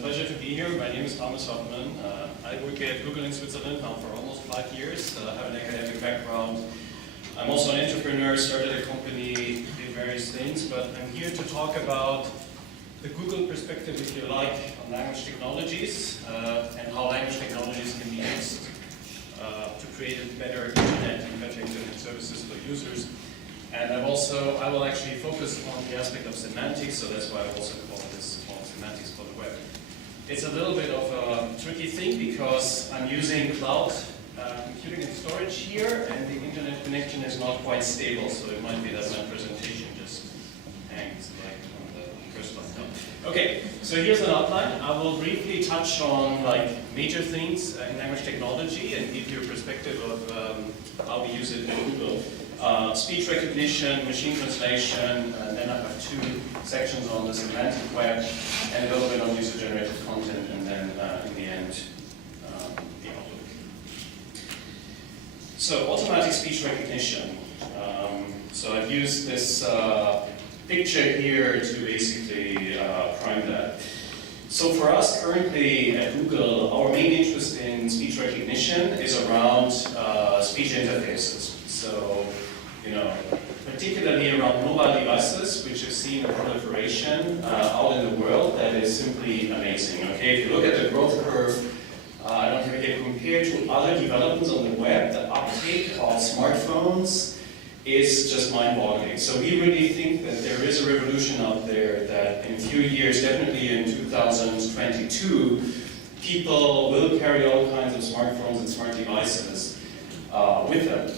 pleasure to be here. My name is Hofmann. I work at Google in Switzerland now for almost 5 years. I have an academic background. I'm also an entrepreneur, started a company, did various things, but I'm here to talk about the Google perspective, if you like, on language technologies and how language technologies can be used to create a better internet and better internet services for users. And I will actually focus on the aspect of semantics, so that's why I also call this semantics for the web. It's a little bit of a tricky thing because I'm using cloud computing and storage here, and the internet connection is not quite stable, so it might be that my presentation just hangs like on the first line. No. Okay, so here's an outline. I will briefly touch on major things in language technology and give you a perspective of how we use it in Google. Speech recognition, machine translation, and then I have 2 sections on the semantic web, and a little bit on user-generated content, and then in the end, the outlook. So automatic speech recognition. So I've used this picture here to basically prime that. So for us currently at Google, our main interest in speech recognition is around speech interfaces. So, particularly around mobile devices, which have seen a proliferation out in the world that is simply amazing. Okay, if you look at the growth curve, I don't have it here compared to other developments on the web, the uptake of smartphones is just mind-boggling. So we really think that there is a revolution out there that in a few years, definitely in 2022, people will carry all kinds of smartphones and smart devices with them.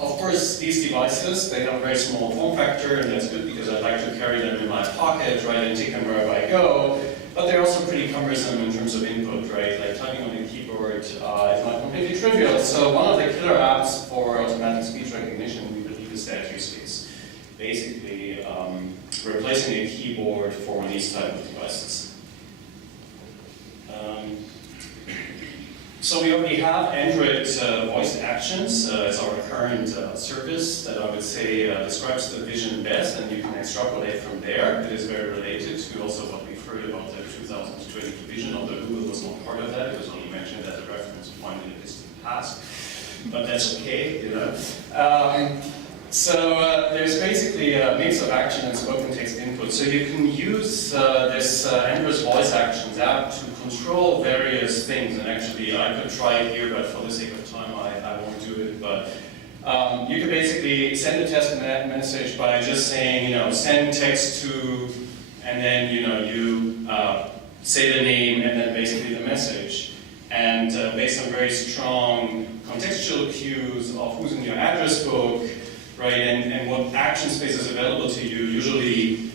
Of course, these devices, they have a very small form factor, and that's good because I like to carry them in my pocket, right, and take them wherever I go. But they're also pretty cumbersome in terms of input, right? Like typing on the keyboard is not completely trivial. So one of the killer apps for automatic speech recognition, we believe, is that use case. Basically, replacing a keyboard for these type of devices. So we already have Android voice actions as our current service that I would say describes the vision best, and you can extrapolate from there. It is very related to also what we've heard about the 2022 vision, although Google was not part of that. It was only mentioned as a reference point in the distant past, but that's okay, So there's basically a mix of action and spoken text input. So you can use this Android voice actions app to control various things. And actually, I could try it here, but for the sake of time, I won't do it. But you can basically send a text message by just saying, send text to, and then you say the name and then basically the message. And based on very strong contextual cues of who's in your address book, right, and what action space is available to you, usually,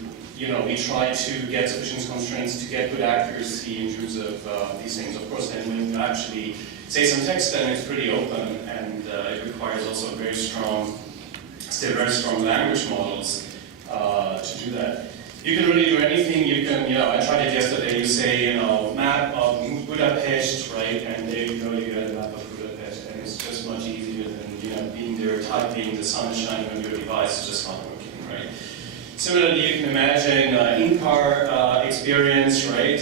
we try to get sufficient constraints to get good accuracy in terms of these things. Of course, then when you actually say some text, then it's pretty open, and it requires also still very strong language models to do that. You can really do anything. You can, I tried it yesterday. You say, map of Budapest, right, and there you go, you get a map of Budapest, and it's just much easier than being there, typing, the sun is shining on your device, is just not working, right? Similarly, you can imagine in-car experience, right?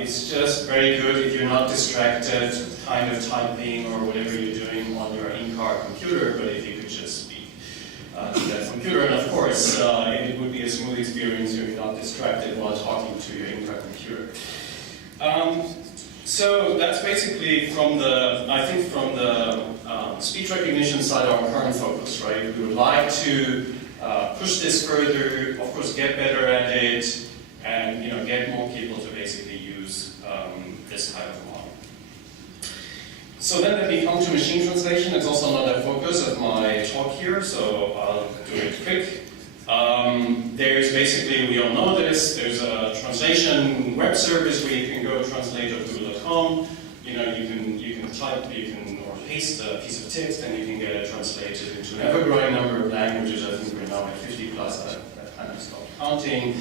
It's just very good if you're not distracted, kind of typing or whatever you're doing on your in-car computer, but if you could just speak to that computer, and of course, it would be a smooth experience if you're not distracted while talking to your in-car computer. So that's basically from the speech recognition side our current focus, right? We would like to push this further, of course get better at it, and get more people to basically use this type of model. So then let me come to machine translation. It's also another focus of my talk here, so I'll do it quick. There's basically, we all know this, there's a translation web service where you can go translate on Google.com. You can type, or paste a piece of text, and you can get it translated into an ever-growing number of languages. I think we're now at 50 plus. That kind of stopped counting.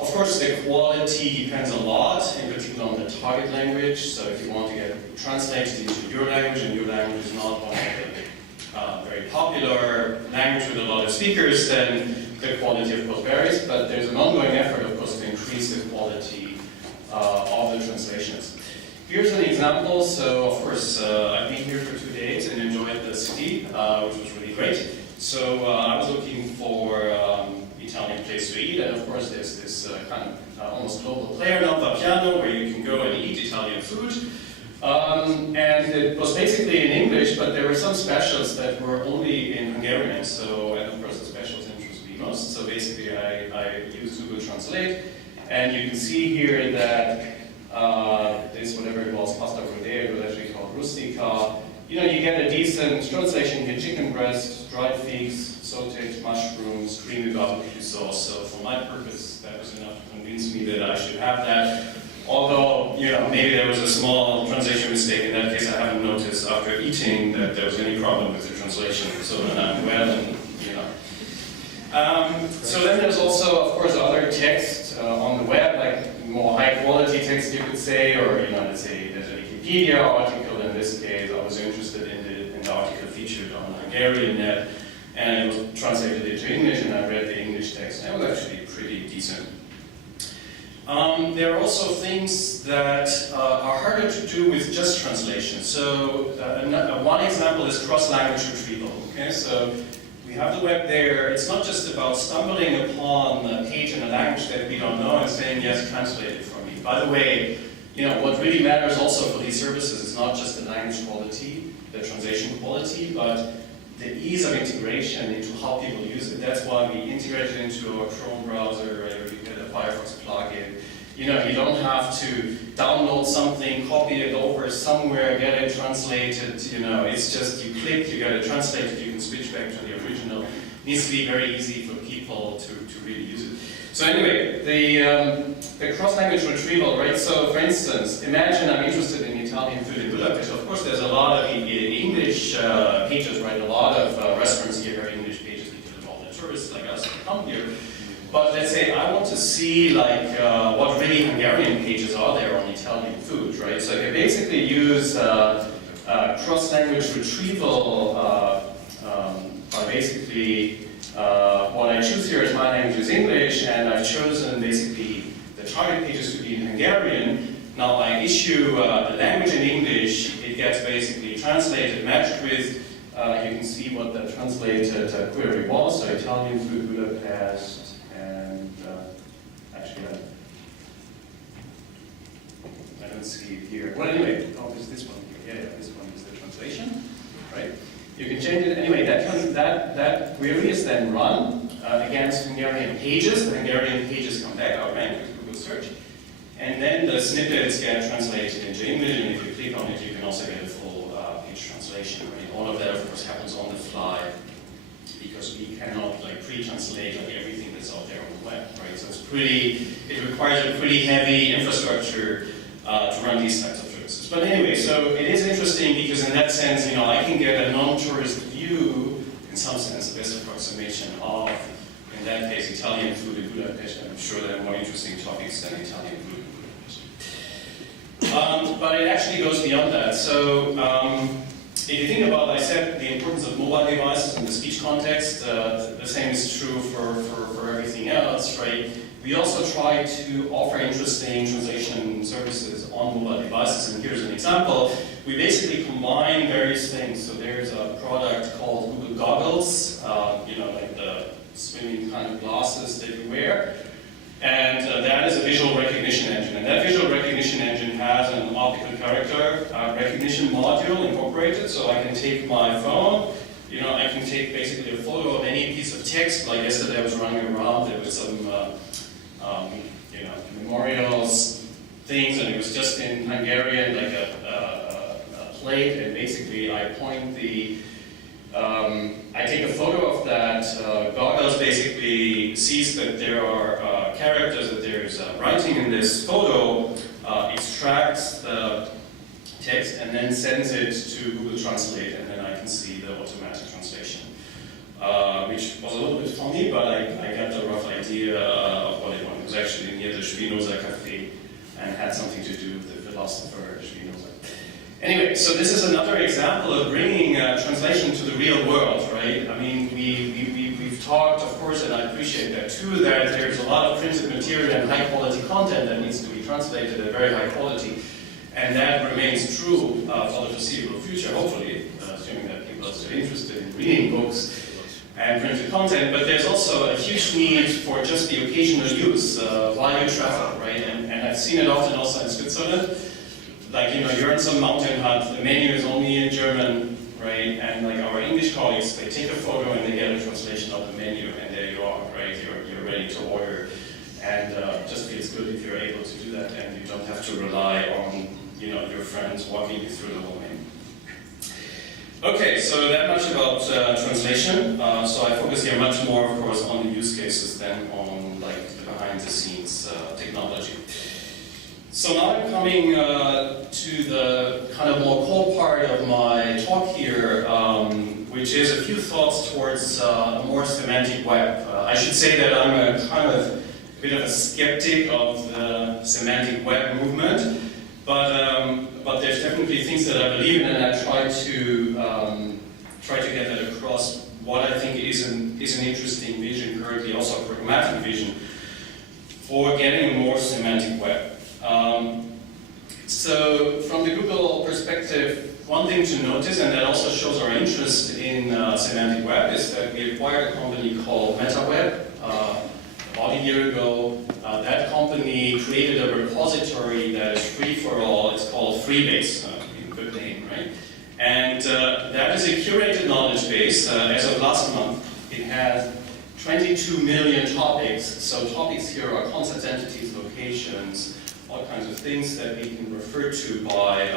Of course, the quality depends a lot, in particular on the target language. So if you want to get it translated into your language, and your language is not one of the very popular language with a lot of speakers, then the quality of course varies. But there's an ongoing effort, of course, to increase the quality of the translations. Here's an example. So, of course, I've been here for 2 days and enjoyed the city, which was really great. So, I was looking for Italian place to eat, and of course, there's this kind of almost global player now, Vapiano, where you can go and eat Italian food. And it was basically in English, but there were some specials that were only in Hungarian. So, and of course, the specials interest me most. So, basically, I used Google Translate, and you can see here that this, whatever it was, pasta cordere, was actually called rustica. You know, you get a decent translation here: chicken breast, dried figs, sauteed mushrooms, creamy barbecue sauce. So, for my purpose, that was enough to convince me that I should have that. Although, you know, maybe there was a small translation mistake. In that case, I haven't noticed after eating that there was any problem with the translation. So then I'm well, and you know. So then there's also, of course, other text on the web, like more high-quality text, you could say, or you know, let's say there's a Wikipedia article. In this case, I was interested in the article featured on Hungarian net, and it was translated into English, and I read the English text, and it was actually pretty decent. There are also things that are harder to do with just translation. So one example is cross-language retrieval. Okay, so we have the web there. It's not just about stumbling upon a page in a language that we don't know and saying, yes, translate it for me. By the way, you know, what really matters also for these services is not just the language quality, the translation quality, but the ease of integration into how people use it. That's why we integrate it into our Chrome browser, or you get a Firefox plugin. You know, you don't have to download something, copy it over somewhere, get it translated. You know, it's just you click, you get it translated, you can switch back to the original. It needs to be very easy for people to really use it. So anyway, the cross-language retrieval, right? So for instance, imagine I'm interested in Italian food in Budapest. Of course, there's a lot of English pages, right? A lot of restaurants here have English pages because of all the tourists like us that come here. But let's say I want to see like what really Hungarian pages are there on Italian food, right? So I can basically use cross-language retrieval by basically what I choose here is my language is English, and I've chosen basically the target pages to be in Hungarian. Now I issue the language in English, it gets basically translated, matched with, you can see what the translated query was, so Italian food Budapest, and actually I don't see it here. Well anyway, oh, there's this one here, yeah, this one is the translation, right? You can change it anyway. That query is then run against Hungarian pages. The Hungarian pages come back out ranked with Google search, and then the snippets get translated into English. And if you click on it, you can also get a full page translation. Right? All of that, of course, happens on the fly because we cannot like pre-translate like everything that's out there on the web. Right? So it's it requires a pretty heavy infrastructure to run these types of services. But anyway, so it is interesting because in that sense, you know, I can get a non-tourist view, in some sense, the best approximation of, in that case, Italian food in Budapest. And I'm sure there are more interesting topics than Italian food in Budapest. But it actually goes beyond that. So if you think about, I said, the importance of mobile devices in the speech context, the same is true for everything else, right? We also try to offer interesting translation services on mobile devices, and here's an example. We basically combine various things. So there's a product called Google Goggles, you know, like the swimming kind of glasses that you wear, and that is a visual recognition engine. And that visual recognition engine has an optical character recognition module incorporated, so I can take my phone. You know, I can take basically a photo of any piece of text. Like yesterday, I was running around. There was some you know, memorials, things, and it was just in Hungarian, like a plate, and basically I point the, I take a photo of that, Goggles basically sees that there are characters, that there's writing in this photo, extracts the text, and then sends it to Google Translate, and then I can see the automatic translation. Which was a little bit funny, but I got the rough idea of what it was. It was actually near the Spinoza Café and had something to do with the philosopher Spinoza. Anyway, so this is another example of bringing translation to the real world, right? I mean, we've talked, of course, and I appreciate that too, that there's a lot of printed material and high quality content that needs to be translated at very high quality. And that remains true for the foreseeable future, hopefully, assuming that people are still interested in reading books and printed content. But there's also a huge need for just the occasional use while you travel, right? And I've seen it often also in Switzerland. Like, you're in some mountain hut, the menu is only in German, right? And like our English colleagues, they take a photo and they get a translation of the menu, and there you are, right? You're ready to order. And just feels good if you're able to do that, and you don't have to rely on your friends walking you through the whole menu. Okay, so that much about translation. So I focus here much more, of course, on the use cases than on like the behind-the-scenes technology. So now I'm coming to the kind of more core part of my talk here, which is a few thoughts towards a more semantic web. I should say that I'm a kind of bit of a skeptic of the semantic web movement, but there's definitely things that I believe in, and I try to get that across. What I think is an interesting vision currently, also a pragmatic vision for getting a more semantic web. So from the Google perspective, one thing to notice, and that also shows our interest in semantic web, is that we acquired a company called MetaWeb about a year ago. That company created a repository that is free for all. It's called Freebase, a good name, right? And that is a curated knowledge base. As of last month, it has 22 million topics. So topics here are concepts, entities, locations, all kinds of things that we can refer to by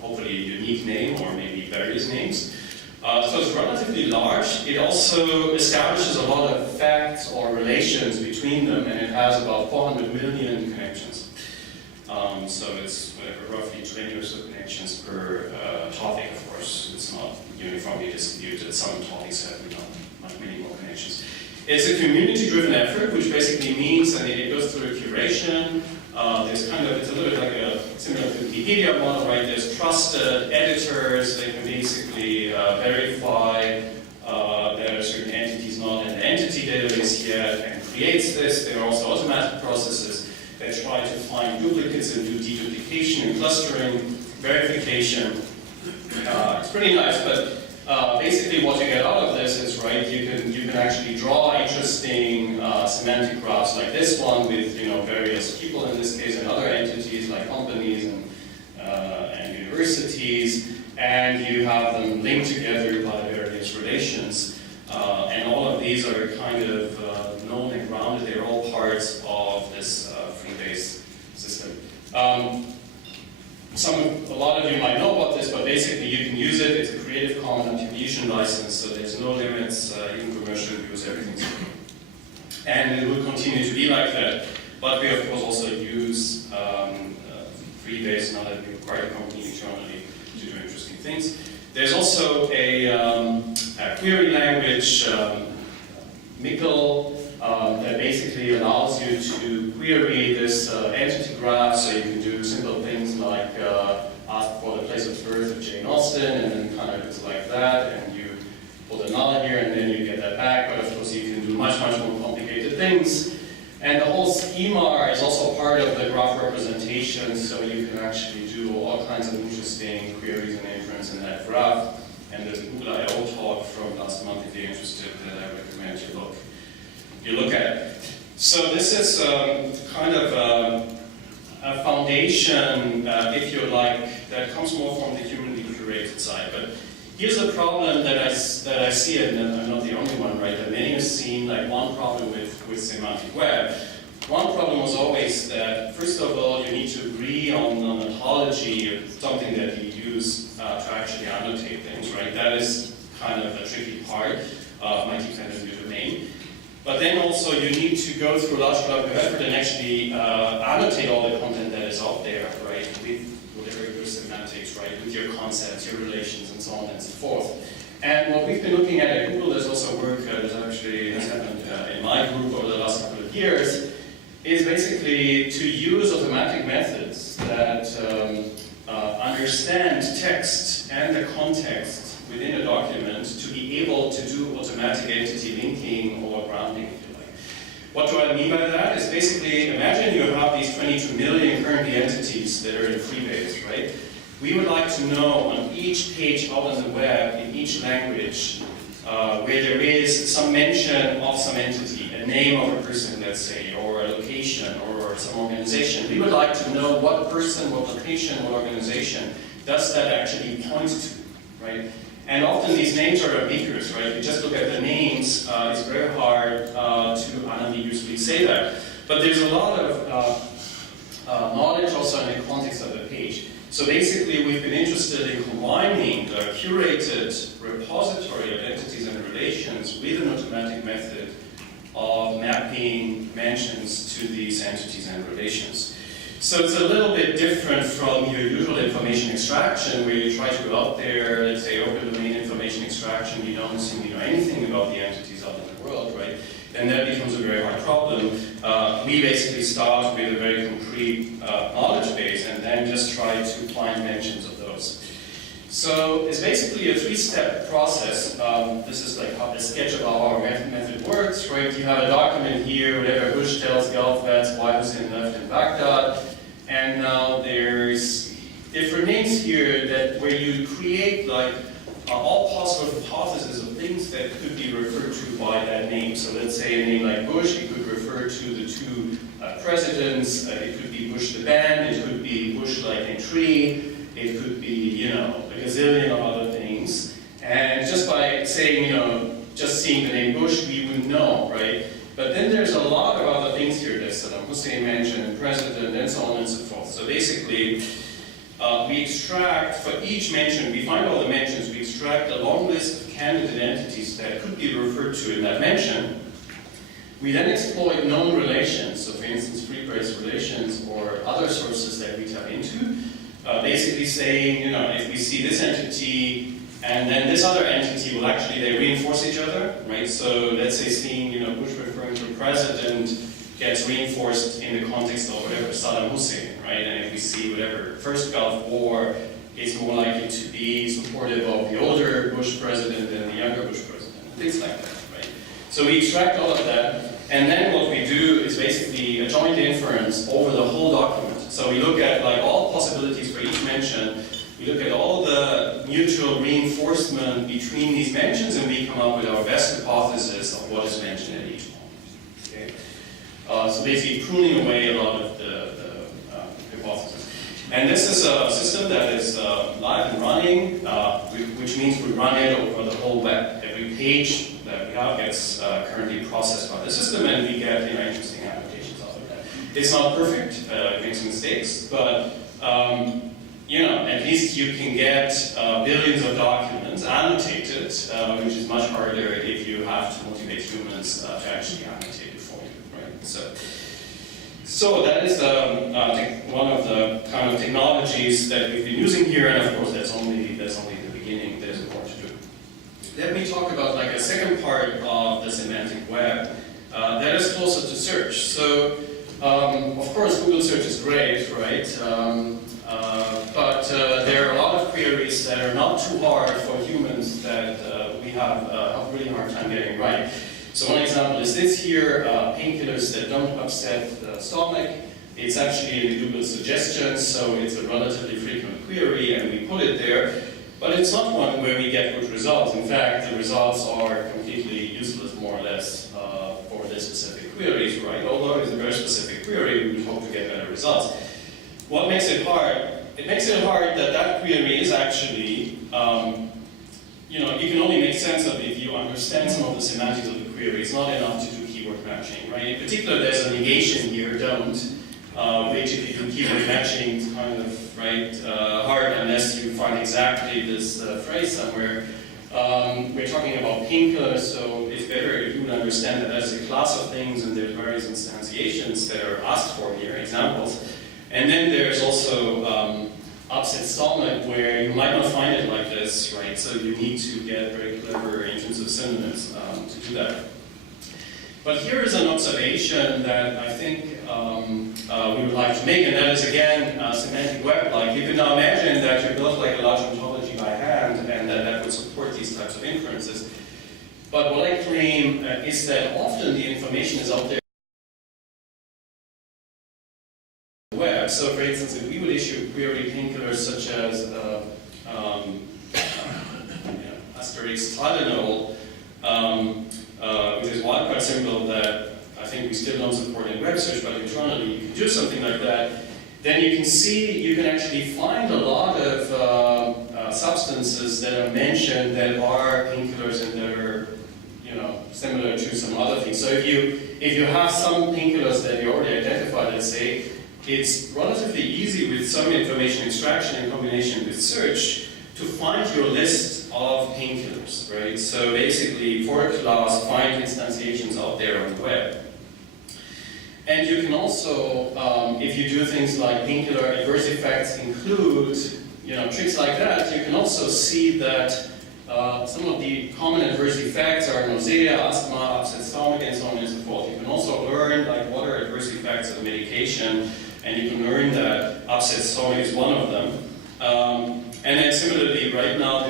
hopefully a unique name or maybe various names. So it's relatively large. It also establishes a lot of facts or relations between them, and it has about 400 million connections. So it's roughly 20 or so connections per topic, of course. It's not uniformly distributed. Some topics have many more connections. It's a community-driven effort, which basically means, and it goes through a curation. It's a little bit like similar to the Wikipedia model, right? There's trusted editors. They can basically verify that a certain entity is not in the entity database yet and creates this. There are also automatic processes that try to find duplicates and do deduplication and clustering, verification. It's pretty nice, but basically what you get out of this is, right, you can actually draw interesting semantic graphs like this one with various people in this case and other entities like companies and universities, and you have them linked together by various relations. And all of these are kind of known and grounded. They're all parts of this Freebase system. A lot of you might know about this, but basically you can use it. It's a Creative Commons attribution license, so there's no limits, even commercial use, everything's free. And it will continue to be like that. But we, of course, also use Freebase now that we acquired a company internally to do interesting things. There's also a query language, Mickle, that basically allows you to query this entity graph, so you can do simple things like ask for the place of birth of Jane Austen, and then kind of it's like that, and you put a null here, and then you get that back. But of course, you can do much more complicated things. And the whole schema is also part of the graph representation, so you can actually do all kinds of interesting queries and inference in that graph. And there's a Google I/O talk from last month, if you're interested, that I recommend you look at it. So this is kind of a foundation, if you like, that comes more from the humanly curated side. But here's a problem that I see, and I'm not the only one, right? That many have seen, like one problem with semantic web. One problem was always that, first of all, you need to agree on an ontology, something that you use to actually annotate things, right? That is kind of a tricky part of multi-tenant domain. But then also you need to go through a large amount of effort and actually annotate all the content that is out there, right? With whatever your semantics, right? With your concepts, your relations, and so on and so forth. And what we've been looking at Google, there's also work that actually has happened in my group over the last couple of years, is basically to use automatic methods that understand text and the context within a document to be able to do automatic entity linking or What do I mean by that? Is basically, imagine you have these 22 million currently entities that are in Freebase, right? We would like to know on each page out on the web, in each language, where there is some mention of some entity, a name of a person, let's say, or a location, or some organization. We would like to know what person, what location, what organization does that actually point to, right? And often these names are ambiguous, right? You just look at the names, it's very hard to unambiguously say that. But there's a lot of knowledge also in the context of the page. So basically, we've been interested in combining the curated repository of entities and relations with an automatic method of mapping mentions to these entities and relations. So it's a little bit different from your usual information extraction, where you try to go out there, let's say open domain information extraction, you don't assume you know anything about the entities out in the world, right? And that becomes a very hard problem. We basically start with a very concrete knowledge base and then just try to find mentions of those. So it's basically a three-step process. This is like how the sketch of how our method works, right? You have a document here, whatever Bush tells Gulf, that's why Hussein left in Baghdad. And now there's different names here that where you create like all possible hypotheses of things that could be referred to by that name. So let's say a name like Bush, it could refer to the two presidents, it could be Bush the band, it could be Bush like a tree, it could be, you know, a gazillion of other things. And just by saying, you know, just seeing the name Bush, we would know, right? But then there's a lot of other things here that Saddam Hussein mentioned, president, and so on and so forth. So basically, we extract, for each mention, we find all the mentions, we extract a long list of candidate entities that could be referred to in that mention. We then exploit known relations, so for instance, Freebase relations or other sources that we tap into, basically saying, you know, if we see this entity and then this other entity will actually, they reinforce each other, right? So let's say seeing, you know, Bush referring to a president gets reinforced in the context of whatever Saddam Hussein, right? And if we see whatever first Gulf War is more likely to be supportive of the older Bush president than the younger Bush president, things like that, right? So we extract all of that, and then what we do is basically a joint inference over the whole document. So we look at like all possibilities for each mention, we look at all the mutual reinforcement between these mentions, and we come up with our best hypothesis of what is mentioned at each one. Okay? So basically pruning away a lot of the hypothesis. And this is a system that is live and running, which means we run it over the whole web. Every page that we have gets currently processed by the system, and we get interesting applications out of that. It's not perfect, it makes mistakes, but at least you can get billions of documents annotated, which is much harder if you have to motivate humans to actually annotate it for you, right? So that is one of the kind of technologies that we've been using here, and of course that's only the beginning. There's more to do. Let me talk about like a second part of the semantic web that is closer to search. So of course Google search is great, right? But there are a lot of queries that are not too hard for humans that we have a really hard time getting right. So one example is this here, painkillers that don't upset the stomach. It's actually in the Google suggestions, so it's a relatively frequent query, and we put it there. But it's not one where we get good results. In fact, the results are completely useless, more or less, for this specific queries, right? Although it's a very specific query, we would hope to get better results. What makes it hard? It makes it hard that query is actually, you can only make sense of it if you understand some of the semantics of the query. It's not enough to do keyword matching, right? In particular, there's a negation here, don't, which if you do keyword matching, it's kind of, right, hard unless you find exactly this phrase somewhere. We're talking about painkillers, so it's better if you would understand that as a class of things, and there's various instantiations that are asked for here, examples. And then there's also upset stomach, where you might not find it like this, right? So you need to get very clever in terms of synonyms to do that. But here is an observation that I think we would like to make, and that is again semantic web-like. You can now imagine that you built like a large ontology by hand, and that would support these types of inferences. But what I claim is that often the information is out there web. So for instance, if we would issue a query painkillers such as asterisk Tylenol, with this wildcard symbol that I think we still don't support in web search, but internally you can do something like that, then you can see, you can actually find a lot of substances that are mentioned that are painkillers and that are, you know, similar to some other things. So if you have some painkillers that you already identified, let's say, it's relatively easy with some information extraction in combination with search to find your list of painkillers, right? So basically, for a class, find instantiations out there on the web. And you can also, if you do things like painkiller adverse effects include, you know, tricks like that, you can also see that some of the common adverse effects are nausea, asthma, upset stomach, and so on and so forth. You can also learn like what are adverse effects of medication, and you can learn that upset stomach is one of them. And then similarly, right now,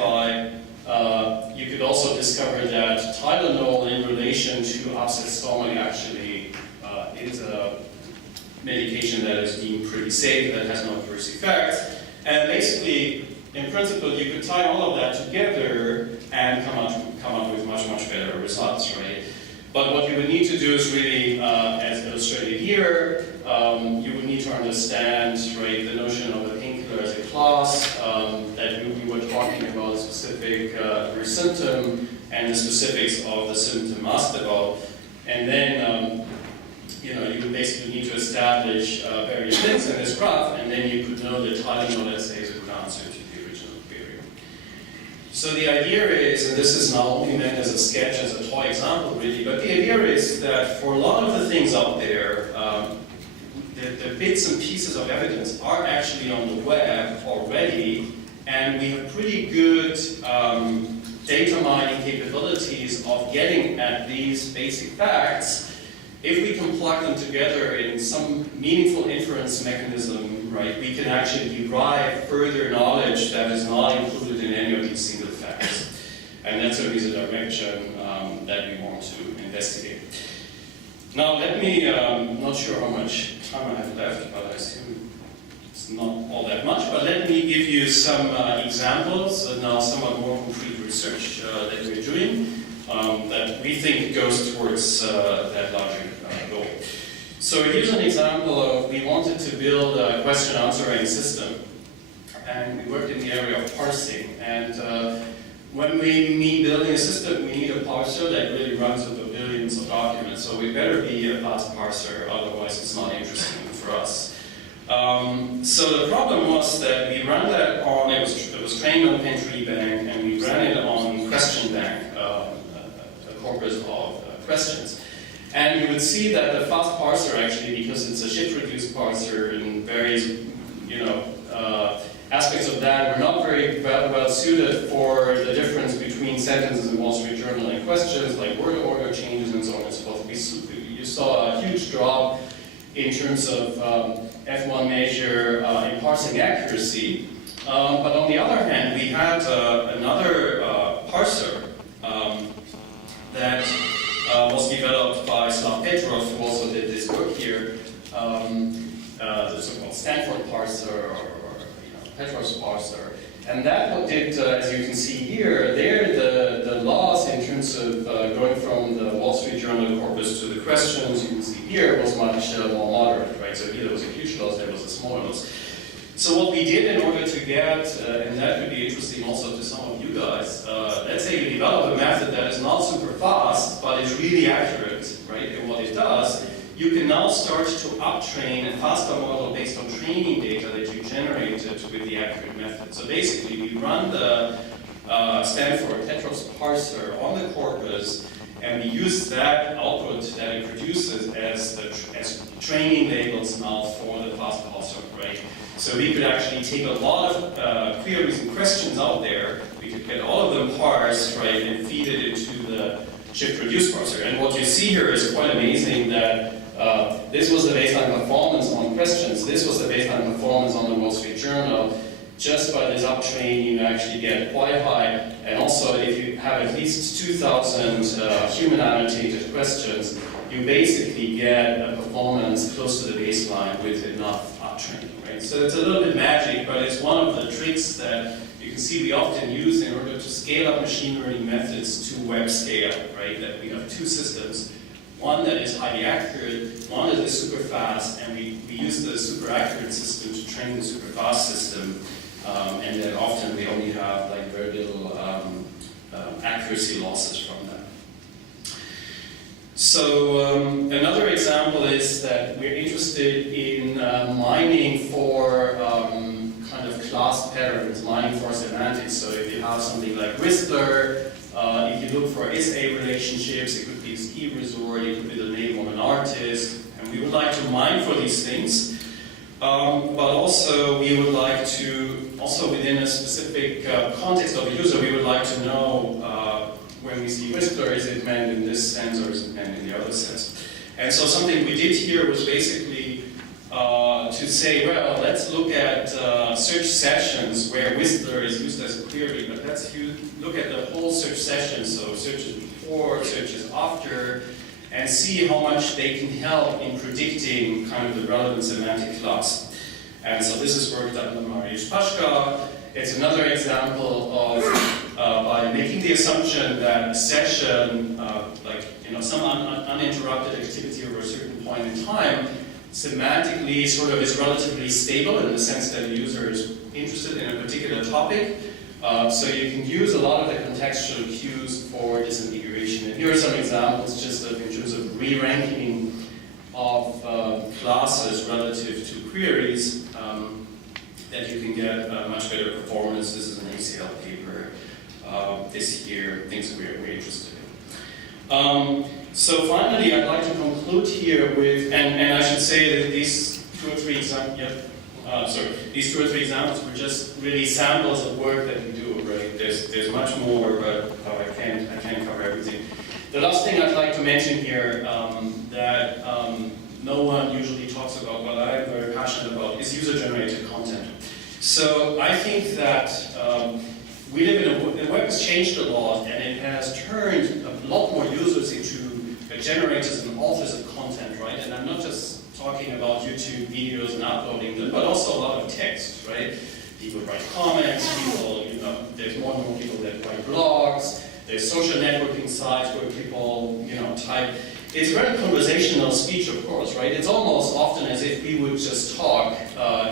you could also discover that Tylenol in relation to upset stomach actually is a medication that is deemed pretty safe, that has no adverse effects. And basically, in principle, you could tie all of that together and come out with much, much better results, right? But what you would need to do is really, as illustrated here, you would need to understand, right, the notion of a painkiller as a class, that we were talking about a specific symptom and the specifics of the symptom asked about. And then, you know, you would basically need to establish various things in this graph, and then you could know that Tylenol, let's say, is a good answer to the original query. So the idea is, and this is now only meant as a sketch, as a toy example really, but the idea is that for a lot of the things out there, the bits and pieces of evidence are actually on the web already, and we have pretty good data mining capabilities of getting at these basic facts. If we can plug them together in some meaningful inference mechanism, right, we can actually derive further knowledge that is not included in any of these single facts. And that's always a direction that we want to investigate. Now let me, not sure how much time I have left, but I assume it's not all that much, but let me give you some examples, now somewhat more concrete research that we're doing. That we think goes towards that larger goal. So here's an example of, we wanted to build a question answering system, and we worked in the area of parsing. And when we mean building a system, we need a parser that really runs over billions of documents. So we better be a fast parser, otherwise it's not interesting for us. So the problem was that we ran that on, it was trained on PenTreeBank, and we ran it on QuestionBank, corpus of questions. And you would see that the fast parser actually, because it's a shift-reduced parser in various, you know, aspects of that, were not very well suited for the difference between sentences in Wall Street Journal and questions, like word order changes and so on and so forth. You saw a huge drop in terms of F1 measure in parsing accuracy. But on the other hand, we had another parser that was developed by Slav Petrov, who also did this work here, the so-called Stanford parser, or you know, Petrov's parser. And that did, as you can see here, there the loss in terms of going from the Wall Street Journal corpus to the questions, you can see here, was much more moderate, right? So here there was a huge loss, there was a smaller loss. So what we did in order to get, and that would be interesting also to some of you guys, let's say we develop a method that is not super fast, but is really accurate, right, in what it does, you can now start to uptrain a faster model based on training data that you generated with the accurate method. So basically, we run the Stanford Petrov's parser on the corpus, and we use that output that it produces as training labels now for the fast parser, right? So we could actually take a lot of queries and questions out there, we could get all of them parsed, right, and feed it into the shift-reduced parser. And what you see here is quite amazing that this was the baseline performance on questions, this was the baseline performance on the Wall Street Journal, just by this uptraining you actually get quite high, and also if you have at least 2,000 human annotated questions, you basically get a performance close to the baseline with enough uptraining, right? So it's a little bit magic, but it's one of the tricks that you can see we often use in order to scale up machine learning methods to web scale, right? That we have two systems, one that is highly accurate, one that is super fast, and we use the super accurate system to train the super fast system, and then often we only have like very little accuracy losses from that. So another example is that we're interested in mining for kind of class patterns, mining for semantics. So if you have something like Whistler, if you look for is-a relationships, it could be a ski resort, it could be the name of an artist, and we would like to mine for these things. But also we would like to, also within a specific context of a user, we would like to know when we see Whistler, is it meant in this sense or is it meant in the other sense? And so something we did here was basically to say, well, let's look at search sessions where Whistler is used as a query, but let's look at the whole search session, so searches before, searches after, and see how much they can help in predicting kind of the relevant semantic class. And so this is work done by Mariusz Paszka. It's another example of by making the assumption that a session, some uninterrupted activity over a certain point in time, semantically sort of is relatively stable in the sense that the user is interested in a particular topic. So you can use a lot of the contextual cues for disambiguation. And here are some examples just of, in terms of re-ranking of classes relative to queries that you can get much better performance. This is an ACL paper this year, things we're interested in. So finally, I'd like to conclude here with, and I should say that these two or three examples were just really samples of work that we do, right? There's much more, but I can't cover everything. The last thing I'd like to mention here that no one usually talks about, but I'm very passionate about, is user-generated content. So I think that we live in the web has changed a lot, and it has turned a lot more users into generators and authors of content, right? And I'm not just talking about YouTube videos and uploading them, but also a lot of text, right? People write comments, there's more and more people that write blogs, there's social networking sites where people, type. It's very conversational speech, of course, right? It's almost often as if we would just talk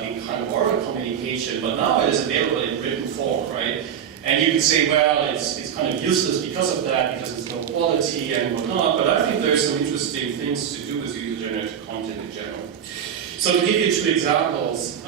in kind of oral communication, but now it is available in written form, right? And you can say, well, it's kind of useless because of that, because it's low quality and whatnot, but I think there's some interesting things to do with user-generated content in general. So to give you two examples,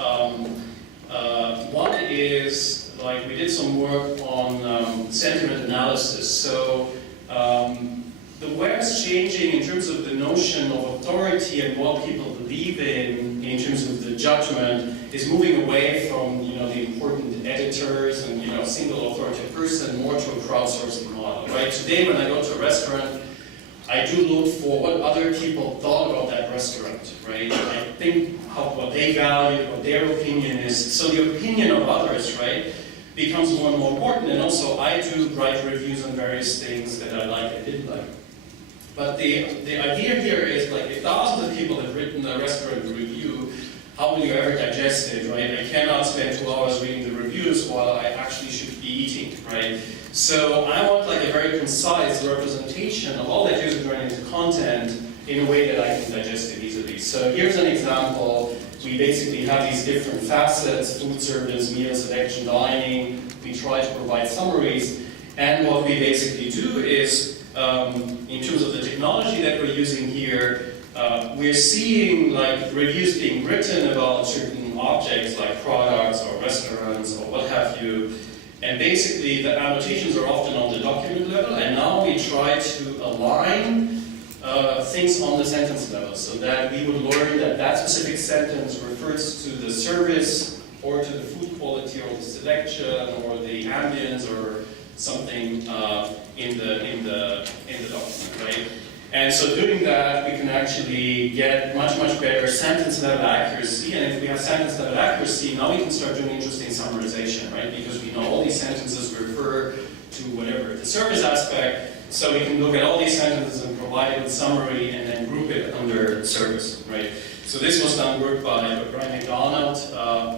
one is, like, we did some work on sentiment analysis. So the web's changing in terms of the notion of authority and what people believe in terms of the judgment, is moving away from the important editors and single authoritative person more to a crowdsourcing model, right? Today when I go to a restaurant, I do look for what other people thought about that restaurant, right? I think what they value, what their opinion is. So the opinion of others, right, becomes more and more important. And also I do write reviews on various things that I like and didn't like. But the idea here is, like, if thousands of people have written a restaurant review, how will you ever digest it, right? I cannot spend 2 hours reading the reviews while I actually should be eating, right? So I want like a very concise representation of all that user-generated content in a way that I can digest it easily. So here's an example. We basically have these different facets: food service, meal selection, dining. We try to provide summaries. And what we basically do is, in terms of the technology that we're using here, we're seeing like reviews being written about certain objects like products or restaurants or what have you. And basically the annotations are often on the document level, and now we try to align things on the sentence level, so that we would learn that that specific sentence refers to the service or to the food quality or the selection or the ambience or something in the document, right? And so doing that, we can actually get much better sentence level accuracy. And if we have sentence level accuracy, now we can start doing interesting summarization, right? Because we know all these sentences refer to whatever the service aspect. So we can look at all these sentences and provide it with summary and then group it under service, right? So this was done work by Brian McDonald,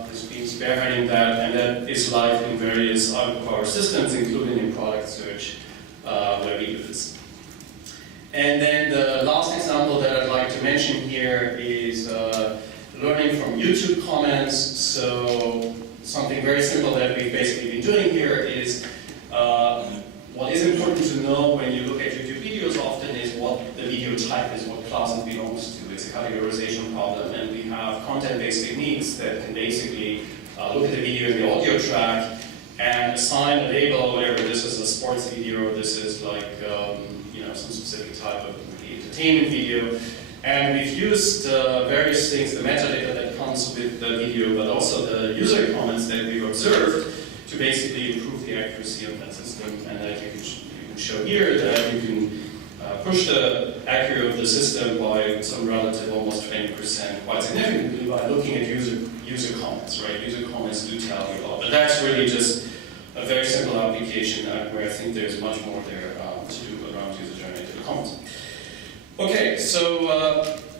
who's been spearheading that, and that is live in various of our systems, including in product search, where we do this. And then the last example that I'd like to mention here is learning from YouTube comments. So something very simple that we've basically been doing here is what is important to know when you look at YouTube videos often is what the video type is, what class it belongs to. It's a categorization problem, and we have content-based techniques that can basically look at the video in the audio track and assign a label, whatever this is a sports video, or this is like some specific type of entertainment video. And we've used various things, the metadata that comes with the video, but also the user comments that we've observed to basically improve the accuracy of that system. And that you can show here that you can push the accuracy of the system by some relative, almost 20%, quite significantly by looking at user comments, right? User comments do tell you a lot. But that's really just a very simple application where I think there's much more there to do around user-generated comments. Okay, so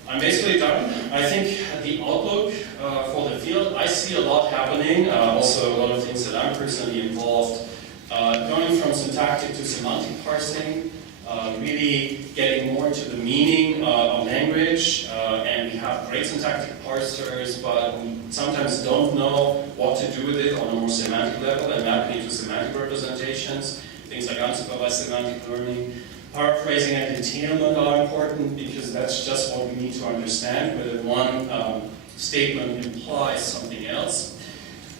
I'm basically done. I think the outlook for the field, I see a lot happening, also a lot of things that I'm personally involved, going from syntactic to semantic parsing, really getting more into the meaning of language, and we have great syntactic parsers, but we sometimes don't know what to do with it on a more semantic level and mapping into semantic representations. Things like unsupervised semantic learning. Paraphrasing and entailment are important because that's just what we need to understand, whether one statement implies something else.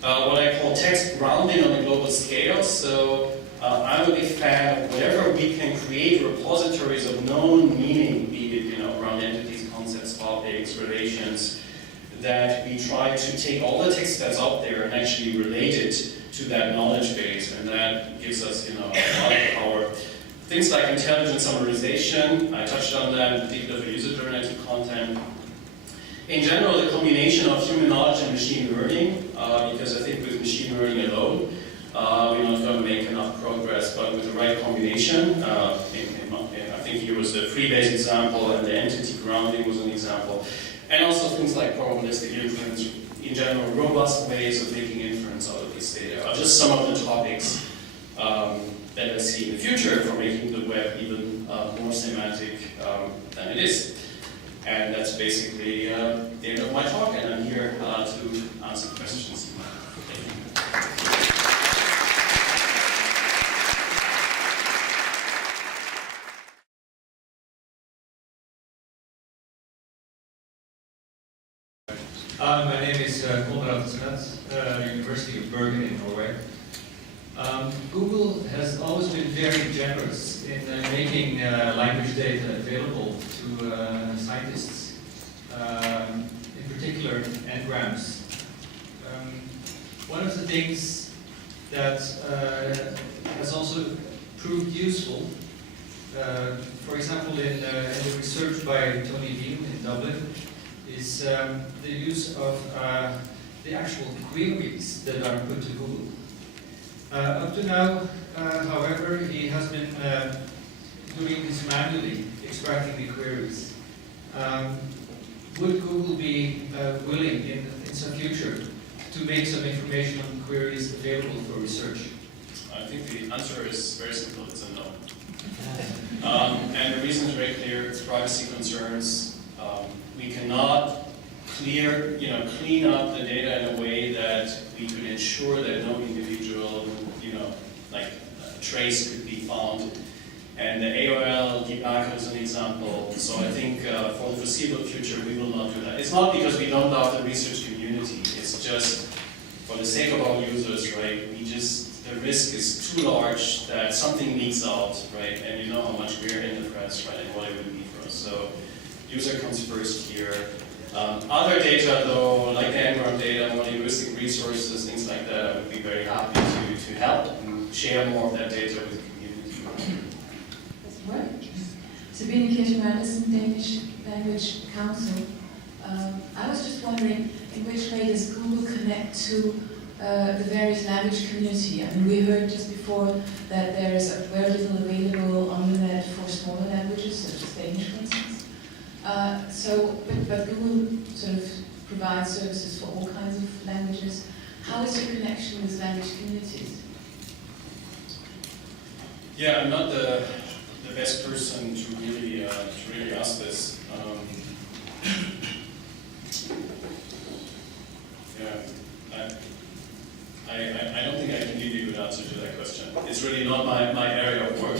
What I call text grounding on a global scale. So I'm a big fan of whenever we can create repositories of known meaning, be it around entities, concepts, topics, relations, that we try to take all the text that's out there and actually relate it to that knowledge base, and that gives us a lot of power. Things like intelligent summarization, I touched on that, in particular for user-generated content. In general, the combination of human knowledge and machine learning, because I think with machine learning alone, we're not going to make enough progress, but with the right combination, I think here was the freebase example, and the entity grounding was an example, and also things like probabilistic inference, in general, robust ways of making inference out of this data are just some of the topics that I see in the future for making the web even more semantic than it is. And that's basically the end of my talk, and I'm here to answer questions. Thank you. My name is Konrad Smet, University of Bergen in Norway. Google has always been very generous in making language data available to scientists, in particular n-grams. One of the things that has also proved useful, for example in the research by Tony Veal in Dublin, is the use of the actual queries that are put to Google. Up to now, however, he has been doing this manually, extracting the queries. Would Google be willing in some future to make some information on queries available for research? I think the answer is very simple, it's a no. And the reason is very clear, it's privacy concerns. We cannot clean up the data in a way that we could ensure that no individual, trace could be found. And the AOL debug is an example. So I think for the foreseeable future, we will not do that. It's not because we don't love the research community. It's just for the sake of our users, right? The risk is too large that something leaks out, right? And you know how much we're in the press, right? And what it would be for us. So user comes first here. Other data, though, like the n-gram data, more linguistic resources, things like that, I would be very happy to help and share more of that data with the community. Right. Sabine Kirchner-Andersen, Danish Language Council. I was just wondering, in which way does Google connect to the various language community? I mean, we heard just before that there is very little available on the net for smaller languages, such as Danish, for instance. But Google sort of provides services for all kinds of languages. How is your connection with language communities? Yeah, I'm not the best person to really ask this. I don't think I can give you a good answer to that question. It's really not my area of work.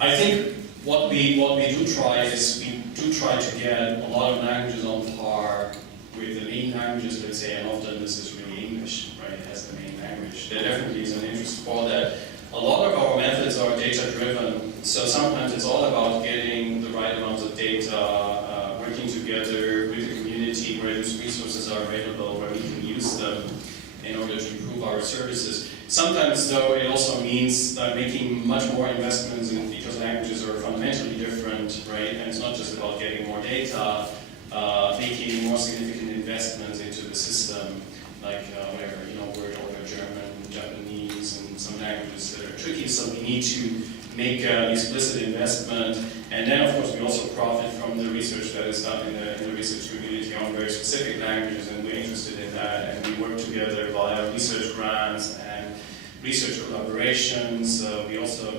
I think what we do try is we do try to get a lot of languages on par with the main languages, let's say, and often this is really English, right, as the main language. There definitely is an interest for that. A lot of our methods are data-driven, so sometimes it's all about getting the right amounts of data, working together with the community where these resources are available, where we can use them in order to improve our services. Sometimes, though, it also means making much more investments because languages are fundamentally different, right? And it's not just about getting more data, making more significant investments into the system, like whatever, word order, German, Japanese, and some languages that are tricky. So we need to make explicit investment, and then of course we also profit from the research that is done in the research community on very specific languages, and we're interested in that, and we work together via research grants and research collaborations. We also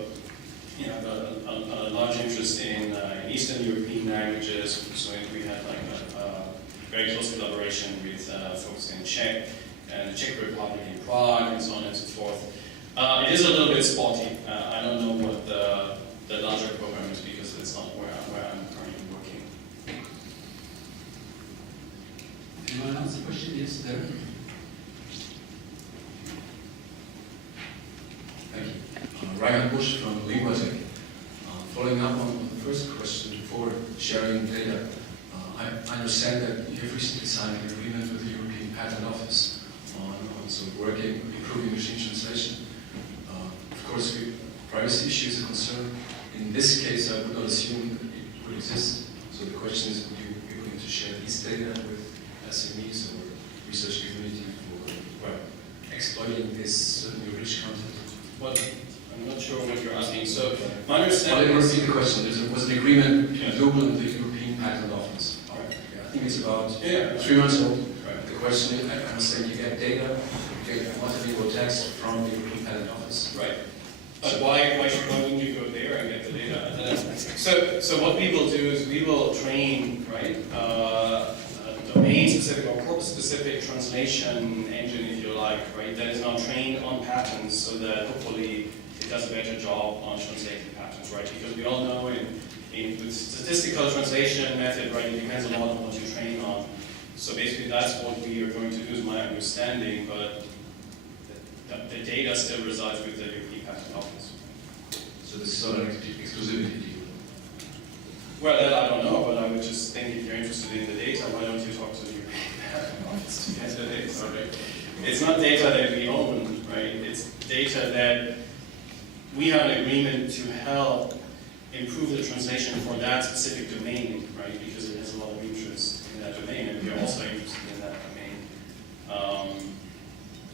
got a large interest in Eastern European languages, so we had like a very close collaboration with folks in Czech and the Czech Republic in Prague, and so on and so forth. It is a little bit spotty. I don't know what the larger program is because it's not where I'm currently working. Anyone else? A question? Yes, there. Thank you. Ryan Bush from Linguatech. Following up on the first question for sharing data, I understand that you have recently signed an agreement with the European Patent Office on some working, improving machine translation. Of course, privacy issues are a concern. In this case, I would not assume that it would exist. So the question is, would you be willing to share these data with SMEs or research community for exploiting this certainly rich content? What? I'm not sure what you're asking. So my understanding I'll is... repeat the question. There was an agreement between Google and the European Patent Office. Right. I think it's about 3 months old. Right. The question is, I understand you get data, you get multilingual text from the European Patent Office. Right. But why wouldn't you go there and get the data? So what we will do is we will train, right, a domain-specific or corpus-specific translation engine, if you like, right, that is now trained on patents so that hopefully it does a better job on translating patents, right? Because we all know with statistical translation method, right, it depends a lot on what you train on. So basically that's what we are going to do, is my understanding, but the data still resides with the European Patent Office. So this is not an exclusivity deal? Well, that I don't know, but I would just think if you're interested in the data, why don't you talk to the European Patent Office to get the data, right? It's not data that we own, right? It's data that we have an agreement to help improve the translation for that specific domain, right? Because it has a lot of interest in that domain, and we are also interested in that domain.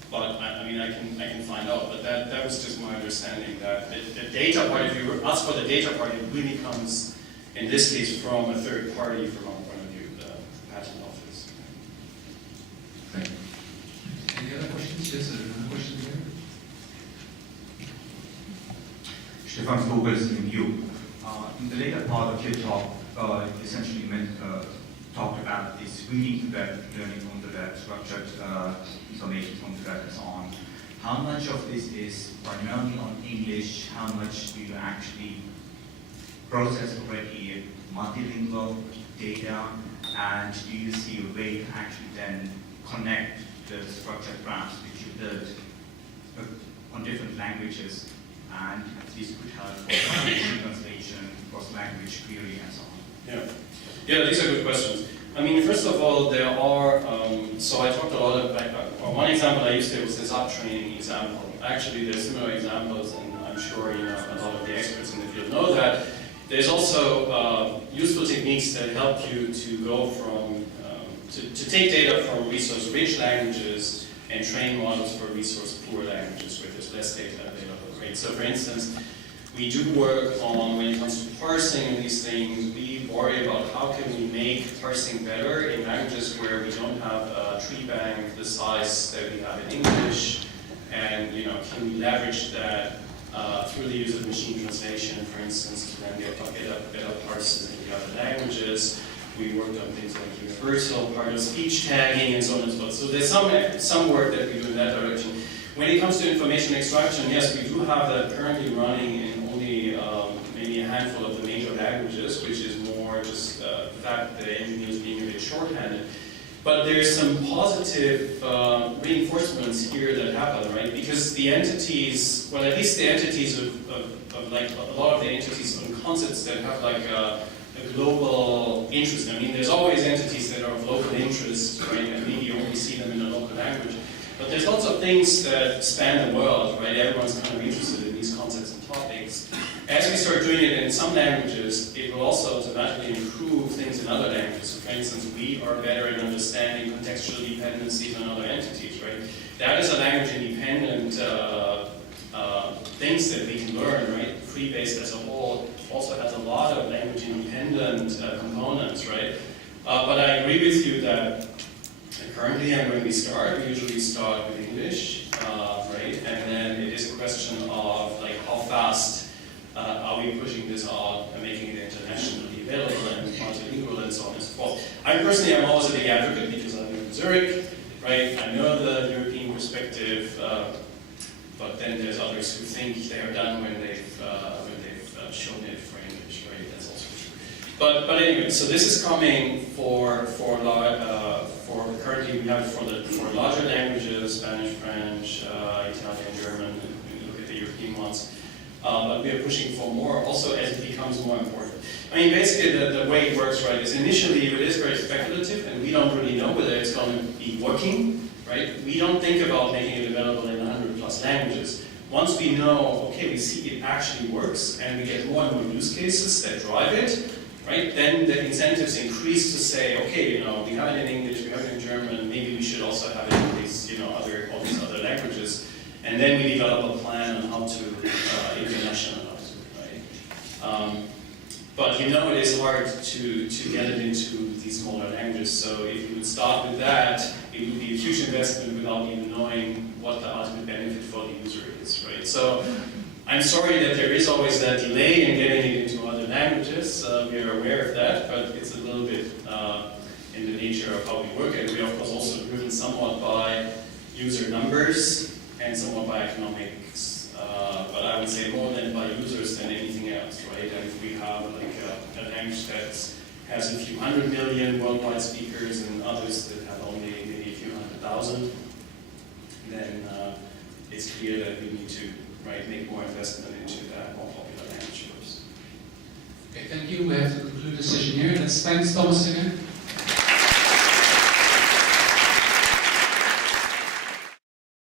But I mean, I can find out. But that was just my understanding that the data part, if you ask for the data part, it really comes, in this case, from a third party, from our point of view, the patent office. Thank you. Any other questions? Yes, another question there. Stefan Vogels in you. In the later part of your talk, essentially talked about this reading the web, learning from the web, structured information from the web, and so on. How much of this is primarily on English? How much do you actually process already multilingual data? And do you see a way to actually then connect the structured graphs which you build on different languages? And this could help for translation, cross-language query, and so on. Yeah, these are good questions. I mean, first of all, there are, so I talked a lot about, one example I used there was this up-training example. Actually, there are similar examples, and I'm sure a lot of the experts in the field know that. There's also useful techniques that help you to go from, to take data from resource-rich languages and train models for resource-poor languages where there's less data available, right? So for instance, we do work on, when it comes to parsing these things, we worry about how can we make parsing better in languages where we don't have a tree bank the size that we have in English, and can we leverage that through the use of machine translation, for instance, to then get better parsers in the other languages. We worked on things like universal part of speech tagging and so on and so forth. So there's some work that we do in that direction. When it comes to information extraction, yes, we do have that currently running in only maybe a handful of the major languages, which is more just the fact that the engineers being a bit shorthanded. But there's some positive reinforcements here that happen, right? Because the entities, well, at least the entities of like a lot of the entities on concepts that have like a global interest. I mean, there's always entities that are of local interest, right? And maybe you only see them in a local language. But there's lots of things that span the world, right? Everyone's kind of interested in these concepts and topics. As we start doing it in some languages, it will also automatically improve things in other languages. So for instance, we are better at understanding contextual dependencies on other entities, right? That is a language-independent things that we can learn, right? Freebase as a whole also has a lot of language-independent components, right? But I agree with you that currently, and when we start, we usually start with English, right? And then it is a question of like how fast are we pushing this out and making it internationally available and multilingual and so on and so forth. I'm always a big advocate because I live in Zurich, right? I know the European perspective, but then there's others who think they are done when they've shown it for English, right? That's also true. But anyway, so this is coming for currently we have it for larger languages, Spanish, French, Italian, German. When you look at the European ones. But we are pushing for more also as it becomes more important. I mean, basically the way it works, right, is initially it is very speculative and we don't really know whether it's going to be working, right? We don't think about making it available in 100 plus languages. Once we know, okay, we see it actually works and we get more and more use cases that drive it, right, then the incentives increase to say, okay, we have it in English, we have it in German, maybe we should also have it in these, all these other languages. And then we develop a plan on how to internationalize it, right? But it is hard to get it into these smaller languages. So if you would start with that, it would be a huge investment without even knowing what the ultimate benefit for the user is, right? So I'm sorry that there is always that delay in getting it into other languages. We are aware of that, but it's a little bit in the nature of how we work. And we are, of course, also driven somewhat by user numbers and somewhat by economics, but I would say more than by users than anything else, right? And if we have like a language that has a few 100 million worldwide speakers and others that have only maybe a few 100,000, then it's clear that we need to make more investment into that more popular language first. Okay, thank you. We have to conclude the session here. Let's thank Thomas again.